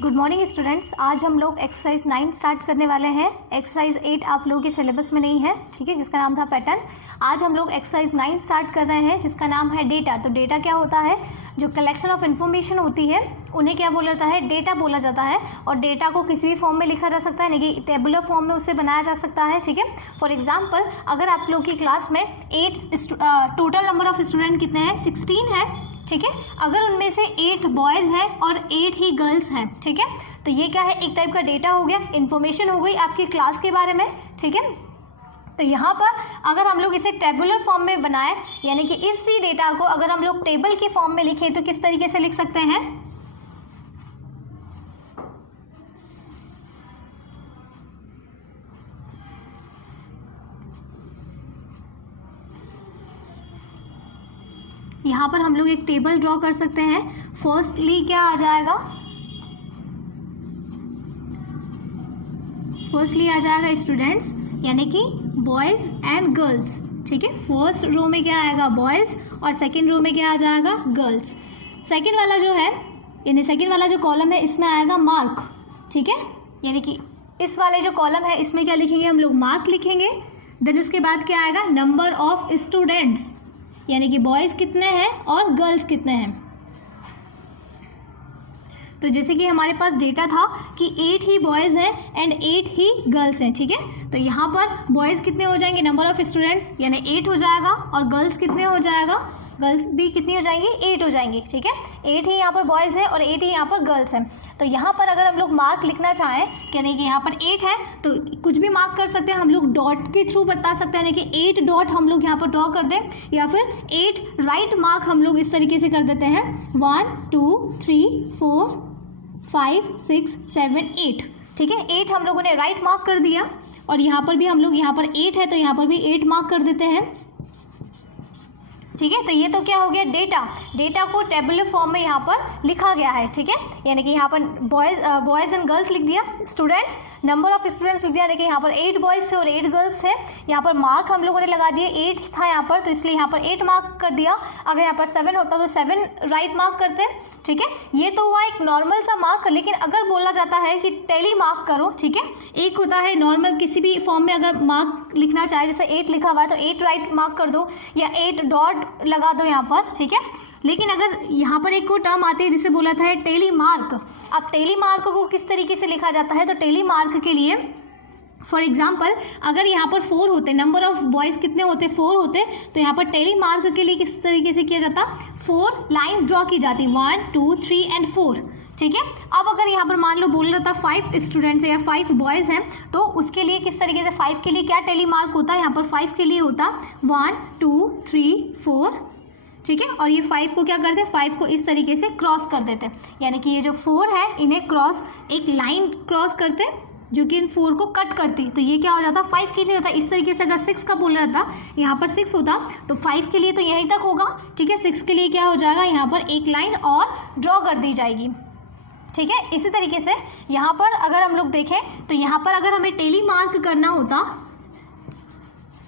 Good morning students. आज हम लोग एक्सरसाइज 9 स्टार्ट करने वाले हैं। एक्सरसाइज 8 आप लोगों के सिलेबस में नहीं है, ठीक है, जिसका नाम था पैटर्न। आज हम लोग एक्सरसाइज 9 स्टार्ट कर रहे हैं जिसका नाम है डेटा। तो डेटा क्या होता है? जो कलेक्शन ऑफ इन्फॉर्मेशन होती है उन्हें क्या बोला जाता है? डेटा बोला जाता है। और डेटा को किसी भी फॉर्म में लिखा जा सकता है, यानी कि टेबुलर फॉर्म में उसे बनाया जा सकता है, ठीक है। फॉर एग्जाम्पल, अगर आप लोग की क्लास में टोटल नंबर ऑफ स्टूडेंट कितने हैं? 16 है, ठीक है। अगर उनमें से 8 बॉयज़ हैं और 8 ही गर्ल्स हैं, ठीक है, तो ये क्या है? एक टाइप का डेटा हो गया, इन्फॉर्मेशन हो गई आपकी क्लास के बारे में, ठीक है। तो यहाँ पर अगर हम लोग इसे टेबुलर फॉर्म में बनाएं, यानी कि इसी डेटा को अगर हम लोग टेबल के फॉर्म में लिखें तो किस तरीके से लिख सकते हैं? यहाँ पर हम लोग एक टेबल ड्रॉ कर सकते हैं। फर्स्टली क्या आ जाएगा? फर्स्टली आ जाएगा स्टूडेंट्स, यानी कि बॉयज़ एंड गर्ल्स, ठीक है। फर्स्ट रो में क्या आएगा? बॉयज़, और सेकंड रो में क्या आ जाएगा? गर्ल्स। सेकंड वाला जो है, यानी सेकंड वाला जो कॉलम है इसमें आएगा मार्क, ठीक है। यानी कि इस वाले जो कॉलम है इसमें क्या लिखेंगे हम लोग? मार्क लिखेंगे। देन उसके बाद क्या आएगा? नंबर ऑफ स्टूडेंट्स, यानी कि बॉयज़ कितने हैं और गर्ल्स कितने हैं। तो जैसे कि हमारे पास डेटा था कि 8 ही बॉयज़ हैं एंड 8 ही गर्ल्स हैं, ठीक है। तो यहाँ पर बॉयज़ कितने हो जाएंगे? नंबर ऑफ़ स्टूडेंट्स यानी 8 हो जाएगा, और गर्ल्स कितने हो जाएगा? गर्ल्स भी कितनी हो जाएंगी? 8 हो जाएंगी, ठीक है। 8 ही यहाँ पर बॉयज़ हैं और 8 ही यहाँ पर गर्ल्स हैं। तो यहाँ पर अगर हम लोग मार्क लिखना चाहें, यानी कि यहाँ पर 8 है तो कुछ भी मार्क कर सकते हैं हम लोग, डॉट के थ्रू बता सकते हैं, यानी कि 8 डॉट हम लोग यहाँ पर ड्रॉ कर दें, या फिर 8 राइट मार्क हम लोग इस तरीके से कर देते हैं। 1 2 3 4 5 6 7 8, ठीक है। 8 हम लोगों ने राइट मार्क कर दिया, और यहाँ पर भी हम लोग, यहाँ पर 8 है तो यहाँ पर भी 8 मार्क कर देते हैं, ठीक है। तो ये तो क्या हो गया? डेटा को टेबुलर फॉर्म में यहाँ पर लिखा गया है, ठीक है। यानी कि यहाँ पर बॉयज़ एंड गर्ल्स लिख दिया, स्टूडेंट्स, नंबर ऑफ स्टूडेंट्स लिख दिया, यानी कि यहाँ पर 8 बॉयज़ थे और 8 गर्ल्स थे। यहाँ पर मार्क हम लोगों ने लगा दिए, 8 था यहाँ पर तो इसलिए यहाँ पर 8 मार्क कर दिया। अगर यहाँ पर 7 होता तो 7 राइट मार्क करते, ठीक है। ये तो हुआ एक नॉर्मल सा मार्क। लेकिन अगर बोला जाता है कि टेली मार्क करो, ठीक है, एक होता है नॉर्मल किसी भी फॉर्म में अगर मार्क लिखना चाहे, जैसे 8 लिखा हुआ है तो 8 राइट मार्क कर दो, या 8 डॉट लगा दो यहाँ पर, ठीक है। लेकिन अगर यहाँ पर एक को टर्म आती है जिसे बोला था टेली मार्क। अब टेली मार्क को किस तरीके से लिखा जाता है? तो टेली मार्क के लिए फॉर एग्जाम्पल अगर यहाँ पर 4 होते, नंबर ऑफ बॉयज़ कितने होते? 4 होते, तो यहाँ पर टेली मार्क के लिए किस तरीके से किया जाता? 4 लाइन्स ड्रॉ की जाती, 1 2 3 एंड 4, ठीक है। अब अगर यहाँ पर मान लो बोल रहा था 5 स्टूडेंट्स या 5 बॉयज़ हैं, तो उसके लिए किस तरीके से 5 के लिए क्या टेली मार्क होता है? यहाँ पर 5 के लिए होता 1 2 3 4, ठीक है। और ये 5 को क्या करते? 5 को इस तरीके से क्रॉस कर देते, यानी कि ये जो 4 है इन्हें क्रॉस, एक लाइन क्रॉस करते जो कि इन 4 को कट करती। तो ये क्या हो जाता? 5 के लिए होता। इस तरीके से अगर 6 का बोल रहा था, यहाँ पर 6 होता तो 5 के लिए तो यहीं तक होगा, ठीक है। 6 के लिए क्या हो जाएगा? यहाँ पर एक लाइन और ड्रॉ कर दी जाएगी, ठीक है। इसी तरीके से यहाँ पर अगर हम लोग देखें तो यहाँ पर अगर हमें टेली मार्क करना होता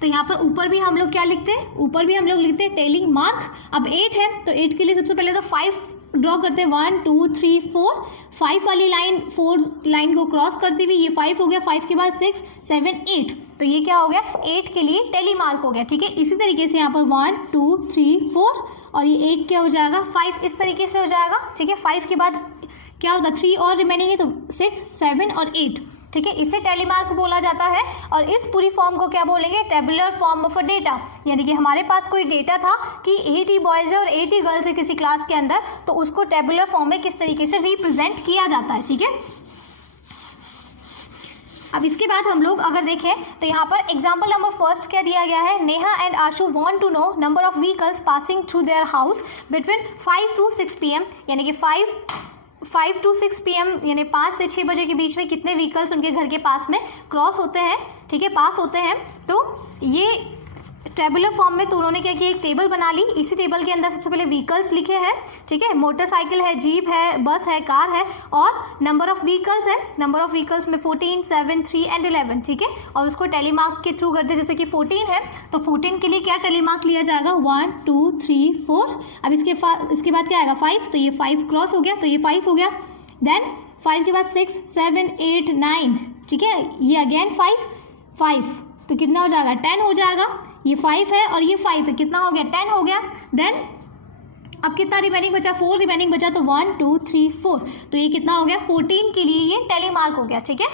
तो यहाँ पर ऊपर भी हम लोग क्या लिखते हैं? ऊपर भी हम लोग लिखते हैं टेली मार्क। अब 8 है तो 8 के लिए सबसे पहले तो 5 ड्रॉ करते हैं, 1 2 3 4, 5 वाली लाइन 4 लाइन को क्रॉस करती हुई ये 5 हो गया, 5 के बाद 6 7 8, तो ये क्या हो गया? 8 के लिए टेली मार्क हो गया, ठीक है। इसी तरीके से यहाँ पर 1 2 3 4, और ये 1 क्या हो जाएगा? 5 इस तरीके से हो जाएगा, ठीक है। 5 के बाद क्या होता? 3 और रिमेनिंग है तो 6 7 और 8, ठीक है। इसे टेली मार्क बोला जाता है। और इस पूरी फॉर्म को क्या बोलेंगे? Tabular form of a data. यानी कि हमारे पास कोई डेटा था कि 8 ही बॉयज़ है और 8 ही गर्ल्स है किसी क्लास के अंदर, तो उसको टेबुलर फॉर्म में किस तरीके से रिप्रेजेंट किया जाता है, ठीक है। अब इसके बाद हम लोग अगर देखें तो यहाँ पर एग्जाम्पल नंबर फर्स्ट क्या दिया गया है? Neha and Ashu want to know number of vehicles passing through their house between 5 to 6 PM, यानी कि 5 to 6 PM यानी 5 से 6 बजे के बीच में कितने व्हीकल्स उनके घर के पास में क्रॉस होते हैं, ठीक है, पास होते हैं। तो ये टेबुलर फॉर्म में तो उन्होंने क्या किया? एक टेबल बना ली। इसी टेबल के अंदर सबसे पहले व्हीकल्स लिखे हैं, ठीक है, मोटरसाइकिल है, जीप है, बस है, कार है, और नंबर ऑफ व्हीकल्स है। नंबर ऑफ व्हीकल्स में 14 7 3 एंड 11, ठीक है। और उसको टेलीमार्क के थ्रू करते, जैसे कि 14 है तो 14 के लिए क्या टेलीमार्क लिया जाएगा? 1 2 3 4। अब इसके बाद क्या आएगा? 5, तो ये 5 क्रॉस हो गया, तो ये 5 हो गया। देन 5 के बाद 6 7 8 9, ठीक है, ये अगेन 5 तो कितना हो जाएगा 10 हो जाएगा। ये 5 है और ये 5 है, कितना हो गया 10 हो गया। देन अब कितना रिमेनिंग बचा, 4 रिमेनिंग बचा, तो 1 2 3 4, तो ये कितना हो गया 14 के लिए ये टेली मार्क हो गया, ठीक है।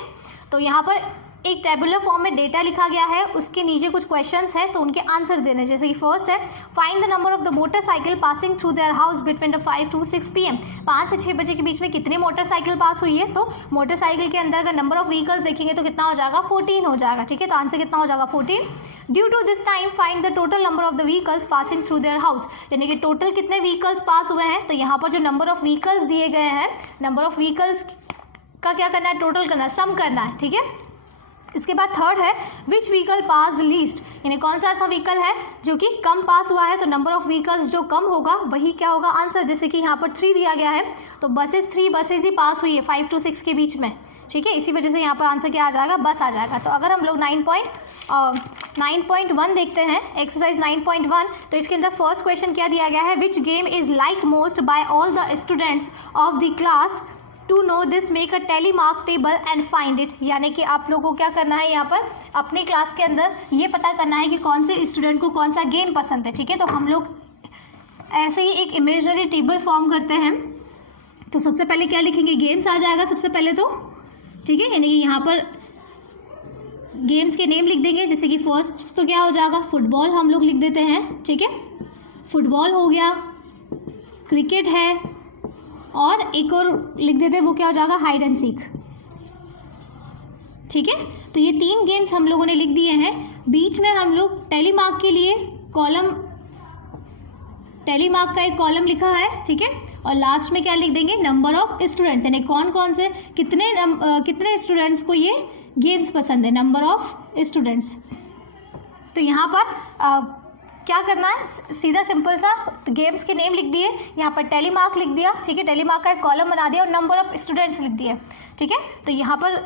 तो यहाँ पर एक टेबुलर फॉर्म में डेटा लिखा गया है, उसके नीचे कुछ क्वेश्चंस है तो उनके आंसर देने, जैसे कि फर्स्ट है find the number of the motorcycle passing through their house between the 5 to 6 PM। 5 से 6 बजे के बीच में कितनी मोटरसाइकिल पास हुई है, तो मोटरसाइकिल के अंदर अगर नंबर ऑफ व्हीकल्स देखेंगे तो कितना हो जाएगा 14 हो जाएगा, ठीक है। तो आंसर कितना हो जाएगा 14। Due to this time find the total number of the vehicles passing through their house, यानी कि टोटल कितने व्हीकल्स पास हुए हैं। तो यहाँ पर जो नंबर ऑफ व्हीकल्स दिए गए हैं, नंबर ऑफ व्हीकल्स का क्या करना है, टोटल करना है, सम करना है, ठीक है। इसके बाद थर्ड है विच व्हीकल पास लीस्ट, यानी कौन सा ऐसा व्हीकल है जो कि कम पास हुआ है। तो नंबर ऑफ व्हीकल्स जो कम होगा वही क्या होगा आंसर, जैसे कि यहाँ पर 3 दिया गया है तो 3 बसेस ही पास हुई है 5 to 6 के बीच में, ठीक है। इसी वजह से यहाँ पर आंसर क्या आ जाएगा, बस आ जाएगा। तो अगर हम लोग 9.1 देखते हैं, एक्सरसाइज 9.1, तो इसके अंदर फर्स्ट क्वेश्चन क्या दिया गया है, which game is like most by all the students of the class to know this make a tally mark table and find it, यानी कि आप लोगों को क्या करना है, यहाँ पर अपने क्लास के अंदर ये पता करना है कि कौन से स्टूडेंट को कौन सा गेम पसंद है, ठीक है। तो हम लोग ऐसे ही एक इमेजिनरी टेबल फॉर्म करते हैं। तो सबसे पहले क्या लिखेंगे, गेम्स आ जाएगा सबसे पहले तो, ठीक है, यानी कि यहाँ पर गेम्स के नेम लिख देंगे, जैसे कि फर्स्ट तो क्या हो जाएगा फुटबॉल हम लोग लिख देते हैं, ठीक है, फुटबॉल हो गया, क्रिकेट है, और एक और लिख देते हैं वो क्या हो जाएगा हाइड एंड सीक, ठीक है। तो ये 3 गेम्स हम लोगों ने लिख दिए हैं। बीच में हम लोग टेली मार्क के लिए कॉलम, टेली मार्क का एक कॉलम लिखा है, ठीक है, और लास्ट में क्या लिख देंगे, नंबर ऑफ स्टूडेंट्स, यानी कौन कौन से कितने स्टूडेंट्स को ये गेम्स पसंद है, नंबर ऑफ स्टूडेंट्स। तो यहाँ पर क्या करना है, सीधा सिंपल सा गेम्स के नेम लिख दिए, यहाँ पर टेली मार्क लिख दिया, ठीक है, टेली मार्क का एक कॉलम बना दिया और नंबर ऑफ स्टूडेंट्स लिख दिए, ठीक है। तो यहाँ पर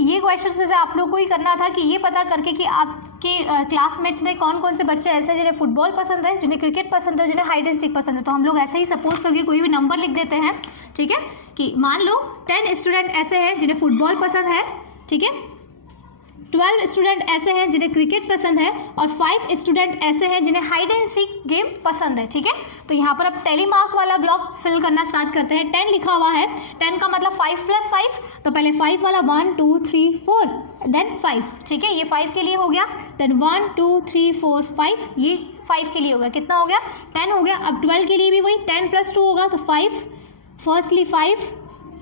ये क्वेश्चन वैसे आप लोग को ही करना था कि ये पता करके कि आपके क्लासमेट्स में कौन कौन से बच्चे ऐसे जिन्हें फुटबॉल पसंद है, जिन्हें क्रिकेट पसंद है, जिन्हें हाइड एंड सीक पसंद है। तो हम लोग ऐसे ही सपोज करके कोई भी नंबर लिख देते हैं, ठीक है, कि मान लो 10 स्टूडेंट ऐसे हैं जिन्हें फुटबॉल पसंद है, ठीक है, 12 स्टूडेंट ऐसे हैं जिन्हें क्रिकेट पसंद है, और 5 स्टूडेंट ऐसे हैं जिन्हें हाइड एंड सीक गेम पसंद है, ठीक है। तो यहाँ पर अब टेली मार्क वाला ब्लॉक फिल करना स्टार्ट करते हैं। 10 लिखा हुआ है, 10 का मतलब 5 + 5, तो पहले 5 वाला 1 2 3 4 देन 5, ठीक है, ये 5 के लिए हो गया। देन 1 2 3 4 5, ये 5 के लिए हो गया, कितना हो गया 10 हो गया। अब 12 के लिए भी वही 10 + 2 होगा, तो 5 फर्स्टली 5,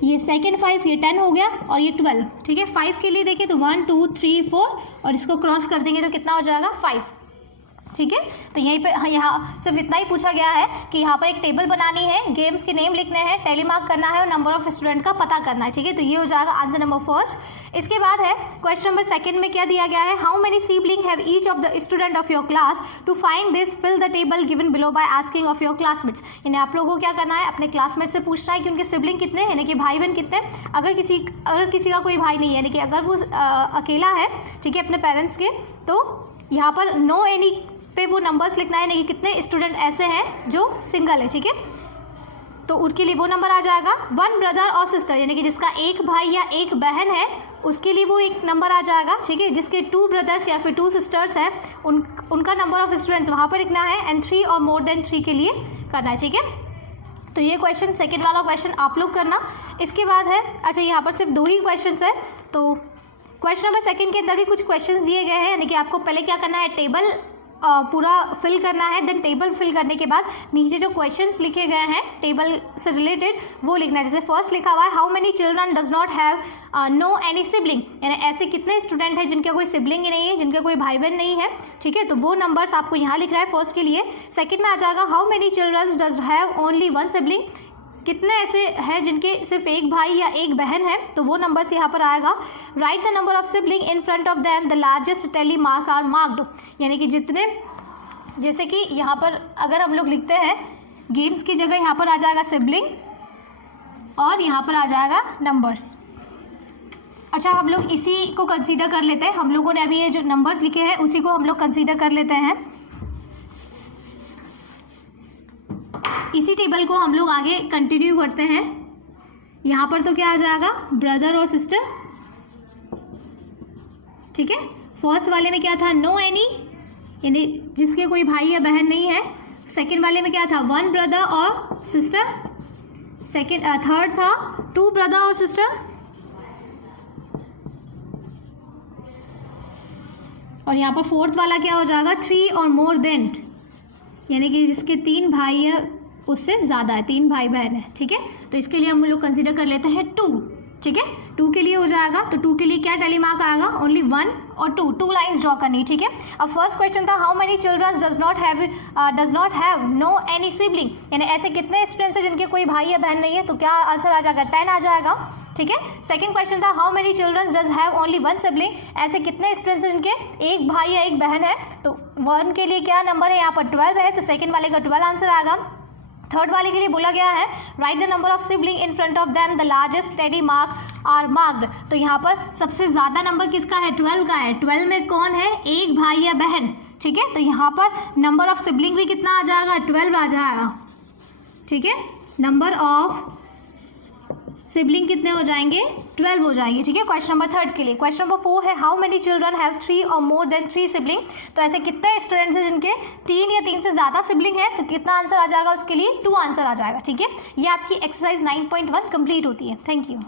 ये सेकेंड 5, ये 10 हो गया, और ये 12, ठीक है। 5 के लिए देखें तो 1 2 3 4, और इसको क्रॉस कर देंगे तो कितना हो जाएगा 5, ठीक है। तो यहीं पे यहाँ सिर्फ इतना ही पूछा गया है कि यहाँ पर एक टेबल बनानी है, गेम्स के नेम लिखने हैं, टेली मार्क करना है और नंबर ऑफ स्टूडेंट का पता करना है, ठीक है। तो ये हो जाएगा आंसर नंबर फर्स्ट। इसके बाद है क्वेश्चन नंबर सेकंड में क्या दिया गया है, how many sibling have each of the student of your class, to find this fill the table given below by asking of your classmates. यानी आप लोगों को क्या करना है, अपने क्लासमेट से पूछना है कि उनके सिबलिंग कितने, यानी कि भाई बहन कितने। अगर किसी का कोई भाई नहीं है, यानी कि अगर वो अकेला है, ठीक है, अपने पेरेंट्स के, तो यहाँ पर नो एनी पे वो नंबर्स लिखना है, यानी कि कितने स्टूडेंट ऐसे हैं जो सिंगल है, ठीक है, तो उनके लिए वो नंबर आ जाएगा। 1 ब्रदर और सिस्टर, यानी कि जिसका एक भाई या एक बहन है उसके लिए वो एक नंबर आ जाएगा, ठीक है। जिसके 2 ब्रदर्स या फिर 2 सिस्टर्स हैं उनका नंबर ऑफ स्टूडेंट्स वहाँ पर लिखना है, एंड 3 और मोर देन 3 के लिए करना है, ठीक है। तो ये क्वेश्चन, सेकेंड वाला क्वेश्चन आप लोग करना। इसके बाद है, अच्छा यहाँ पर सिर्फ 2 ही क्वेश्चन है, तो क्वेश्चन नंबर सेकेंड के अंदर भी कुछ क्वेश्चन दिए गए हैं, यानी कि आपको पहले क्या करना है, टेबल पूरा फिल करना है। देन टेबल फिल करने के बाद नीचे जो क्वेश्चंस लिखे गए हैं टेबल से रिलेटेड वो लिखना है। जैसे फर्स्ट लिखा हुआ है, how many children does not have no any sibling, यानी ऐसे कितने स्टूडेंट हैं जिनका कोई सिबलिंग ही नहीं है, जिनका कोई भाई बहन नहीं है, ठीक है। तो वो नंबर्स आपको यहाँ लिखना है फर्स्ट के लिए। सेकेंड में आ जाएगा, how many children does have only 1 sibling, कितने ऐसे हैं जिनके सिर्फ एक भाई या एक बहन है, तो वो नंबर्स यहाँ पर आएगा। Write the number of sibling in front of them, the largest tally mark are marked, यानी कि जितने, जैसे कि यहाँ पर अगर हम लोग लिखते हैं गेम्स की जगह यहाँ पर आ जाएगा सिबलिंग और यहाँ पर आ जाएगा नंबर्स। अच्छा, हम लोग इसी को कंसीडर कर लेते हैं, हम लोगों ने अभी ये जो नंबर्स लिखे हैं उसी को हम लोग कंसीडर कर लेते हैं। इसी टेबल को हम लोग आगे कंटिन्यू करते हैं। यहाँ पर तो क्या आ जाएगा, ब्रदर और सिस्टर, ठीक है। फर्स्ट वाले में क्या था, नो एनी, यानी जिसके कोई भाई या बहन नहीं है। सेकंड वाले में क्या था, वन ब्रदर और सिस्टर। थर्ड था टू ब्रदर और सिस्टर। और यहाँ पर फोर्थ वाला क्या हो जाएगा, थ्री और मोर देन, यानी कि जिसके 3 भाई है उससे ज़्यादा है, 3 भाई बहन है, ठीक है। तो इसके लिए हम लोग कंसीडर कर लेते हैं 2, ठीक है। 2 के लिए हो जाएगा, तो 2 के लिए क्या टैली मार्क आएगा, ओनली 1 और 2, 2 लाइन्स ड्रॉ करनी, ठीक है। अब फर्स्ट क्वेश्चन था how many children does not have no any sibling, यानी ऐसे कितने स्टूडेंट्स हैं जिनके कोई भाई या बहन नहीं है, तो क्या आंसर आ जाएगा, 10 आ जाएगा, ठीक है। सेकंड क्वेश्चन था how many children does have only 1 sibling, ऐसे कितने स्टूडेंट्स हैं जिनके एक भाई या एक बहन है, तो 1 के लिए क्या नंबर है यहाँ पर 12 है, तो सेकंड वाले का 12 आंसर आएगा। थर्ड वाले के लिए बोला गया है write the number of sibling in front of them the largest tally mark are marked, तो यहाँ पर सबसे ज़्यादा नंबर किसका है, 12 का है। 12 में कौन है, एक भाई या बहन, ठीक है। तो यहाँ पर नंबर ऑफ सिबलिंग भी कितना आ जाएगा, 12 आ जाएगा, ठीक है। नंबर ऑफ सिबलिंग कितने हो जाएंगे, 12 हो जाएंगे, ठीक है। क्वेश्चन नंबर 3 के लिए क्वेश्चन नंबर 4 है हाउ मेनी चिल्ड्रन हैव 3 और मोर देन 3 सिबलिंग, तो ऐसे कितने स्टूडेंट्स हैं जिनके 3 या 3 से ज़्यादा सिबलिंग है, तो कितना आंसर आ जाएगा उसके लिए, 2 आंसर आ जाएगा, ठीक है। ये आपकी एक्सरसाइज 9.1 कंप्लीट होती है। Thank you.